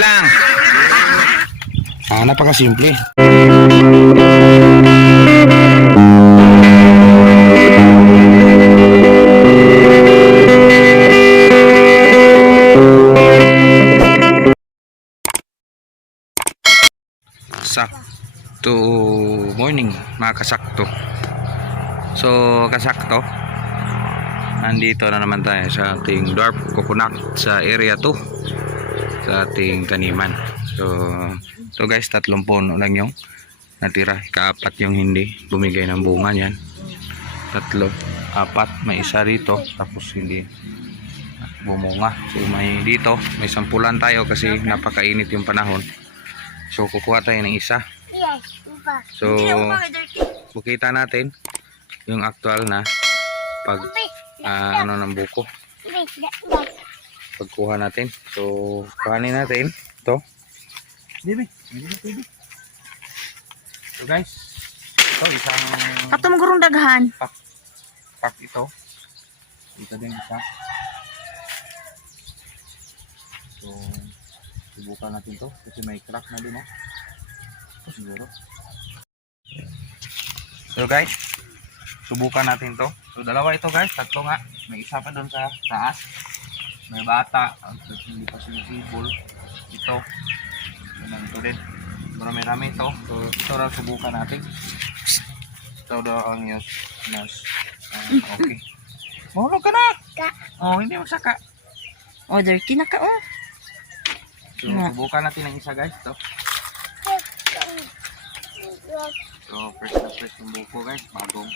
lang. Napakasimple. Sakto morning mga kasakto. So kasakto, nandito na naman tayo sa ating dwarf coconut sa area 2 sa ating taniman. So guys, 30 puno lang yung natira, kaapat yung hindi bumigay ng bunga niyan. 3, 4, may isa rito tapos hindi bumunga. So may dito, may sampulan tayo kasi napakainit yung panahon. So kukuha tayo ng isa. So bukita natin yung actual na pag ano ng buko. Pagkuha natin. So kuhanin natin ito. So guys, ito isang Ato mo gurong daghan. pack ito. Ito din isa. So subukan natin to kasi may crack na din, siguro. So guys, subukan natin to. So dalawa ito guys, 3 nga. May isa pa doon sa taas. May bata, hindi pa sumibol. Ito. Yan ito din. Marami-rami ito. So ito raw subukan natin. Ito daw ang news. Okay. Mahulog ka na! Oh, hindi magsaka. O, dirty na ka, oh. So subukan natin ang isa guys. Ito. So first na first yung buko guys, bagong.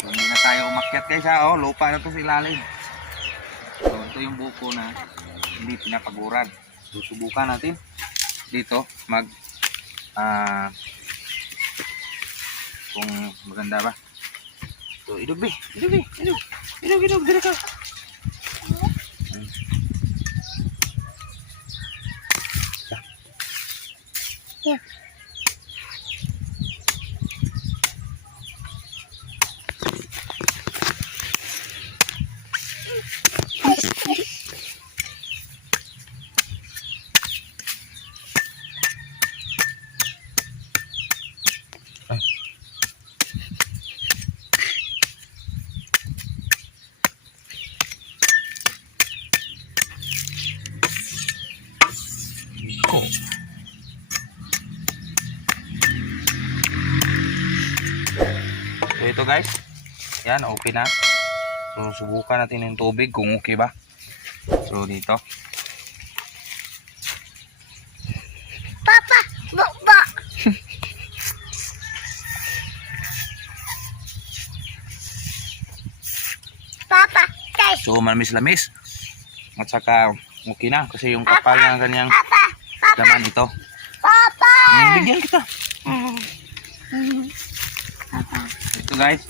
So hindi na tayo umakyat guys ha, lupa na to sa ilalim. So ito yung buko na hindi pinapaguran. So subukan natin dito mag kung maganda ba. So idog dire ka. Yeah. So ito guys, yan okay na. So subukan natin yung tubig kung okay ba. So dito. Papa, baba. Papa, guys. So malamis-lamis. At saka okay na kasi yung kapal ng kanyang laman ito. Papa. Bigyan kita. Ito guys,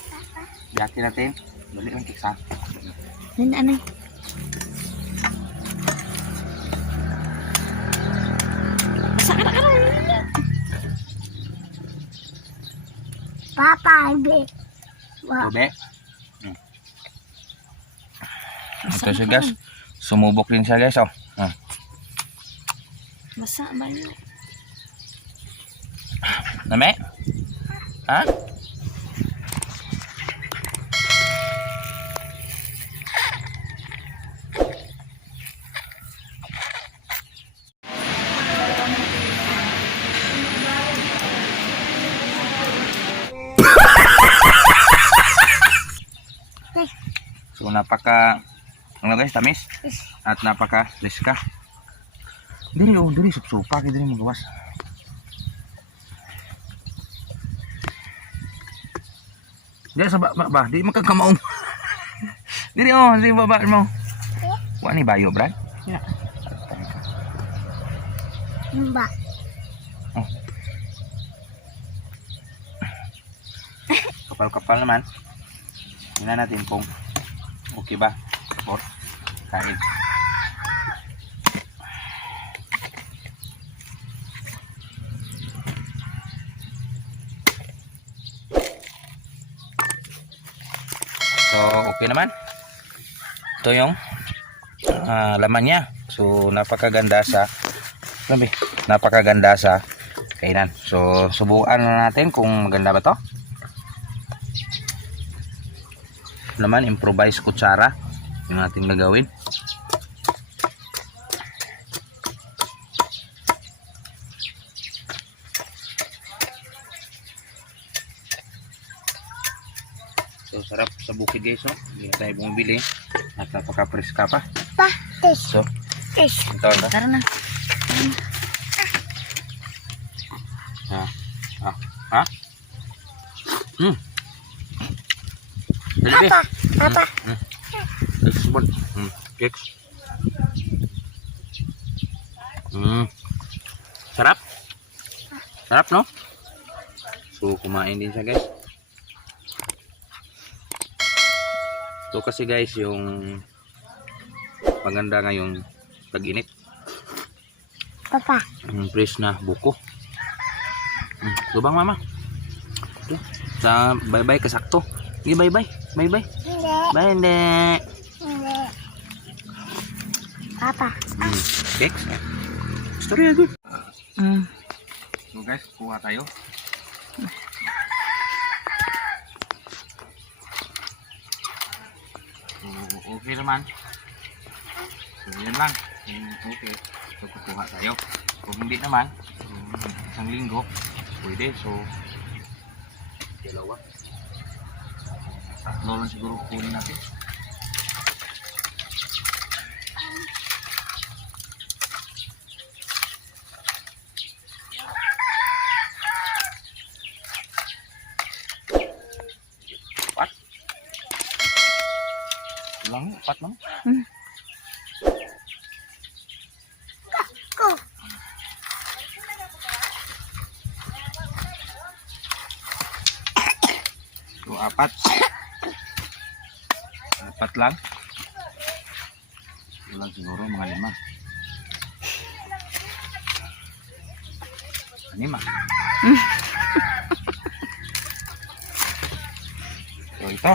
yakin natin. Dali lang kiksa. Ano? Saka na. Papa, ibe. Ube. Ito siya guys. Sumubok din siya guys. Oh. Masa ba yun? Name? Ha? So napaka ano guys, tamis at napaka liska. Dili sup-supa kay dili mo gawas. Di sa ba di makakamaong. Dili di baba mo. Wa ni bayo, Brad? Ya. Mbak. Kapal-kapal naman. Tingnan natin kung okay ba or kain. So okay naman. Ito yung laman niya. So napakaganda sa Grabe, napakaganda sa kainan. So, subukan na natin kung maganda ba to. Naman, improvise kutsara yung ating gagawin. So, sarap sa bukid guys, oh. Hindi na tayo bumibili. At napaka-preska pa. Pa, tis. So, Tis. ito ba? Tara na. Ha? Dali, Papa, papa. Export. Cakes. Sarap. Sarap, no? So, kumain din siya, guys. Ito kasi, guys, yung paganda ngayong tag-init. Papa. Fresh na buko. Lubang, mama. Okay. Sa bye-bye, kasakto. Sige, bye-bye. Bye-bye. Hindi. Bye, hindi. Hindi. Papa. Cakes. Story good. So guys, kuha tayo. So, okay naman. So yan lang. Okay. So kukuha tayo. Kung hindi naman, isang linggo, pwede. So, dalawa. Tatlo lang siguro kunin natin. Empat. Lang, empat lang. Ko. So, apat. Apat lang. Wala siguro mga 5. 5. So, ito.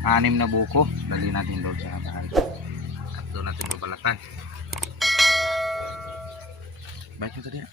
6 na buko. Dali natin doon sa bahay. At doon natin babalatan. Baik ito din.